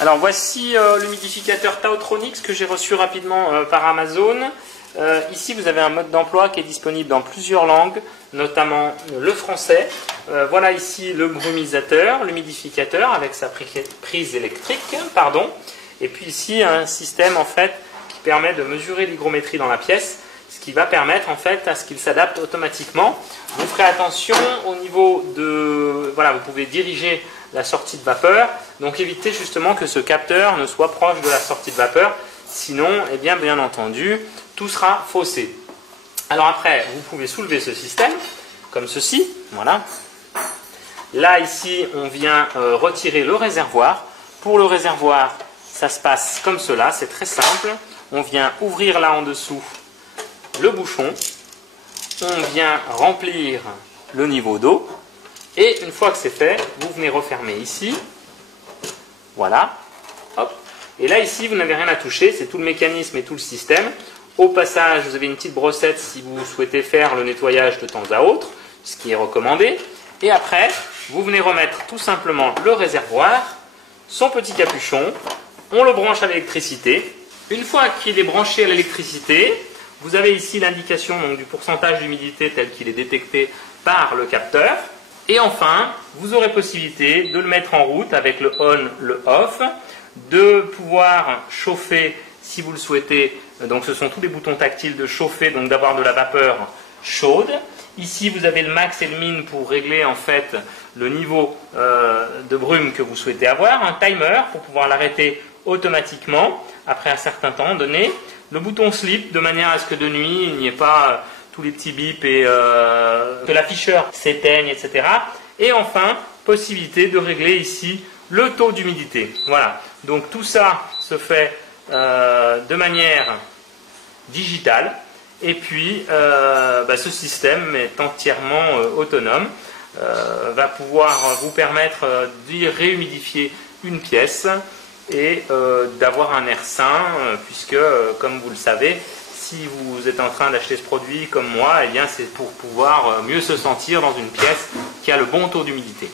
Alors voici l'humidificateur Taotronix que j'ai reçu rapidement par Amazon. Ici vous avez un mode d'emploi qui est disponible dans plusieurs langues, notamment le français. Voilà ici le brumisateur, l'humidificateur avec sa prise électrique, et puis ici un système en fait qui permet de mesurer l'hygrométrie dans la pièce, ce qui va permettre en fait à ce qu'il s'adapte automatiquement. Vous ferez attention au niveau de... Voilà, vous pouvez diriger la sortie de vapeur, donc évitez justement que ce capteur ne soit proche de la sortie de vapeur, sinon, eh bien entendu, tout sera faussé. Alors après, vous pouvez soulever ce système, comme ceci, voilà. Là, ici, on vient retirer le réservoir. Pour le réservoir, ça se passe comme cela, c'est très simple. On vient ouvrir là en dessous le bouchon, on vient remplir le niveau d'eau, et une fois que c'est fait, vous venez refermer ici, voilà, hop. Et là ici, vous n'avez rien à toucher, c'est tout le mécanisme et tout le système. Au passage, vous avez une petite brossette si vous souhaitez faire le nettoyage de temps à autre, ce qui est recommandé. Et après, vous venez remettre tout simplement le réservoir, son petit capuchon, on le branche à l'électricité. Une fois qu'il est branché à l'électricité, vous avez ici l'indication du pourcentage d'humidité tel qu'il est détecté par le capteur. Et enfin, vous aurez possibilité de le mettre en route avec le on, le off, de pouvoir chauffer si vous le souhaitez. Donc ce sont tous les boutons tactiles de chauffer, donc d'avoir de la vapeur chaude. Ici, vous avez le max et le min pour régler en fait le niveau de brume que vous souhaitez avoir. Un timer pour pouvoir l'arrêter automatiquement après un certain temps donné. Le bouton slip de manière à ce que de nuit, il n'y ait pas tous les petits bips et que l'afficheur s'éteigne, etc. Et enfin, possibilité de régler ici le taux d'humidité. Voilà, donc tout ça se fait de manière digitale. Et puis, ce système est entièrement autonome, va pouvoir vous permettre d'y réhumidifier une pièce et d'avoir un air sain, puisque, comme vous le savez, si vous êtes en train d'acheter ce produit comme moi, eh bien c'est pour pouvoir mieux se sentir dans une pièce qui a le bon taux d'humidité.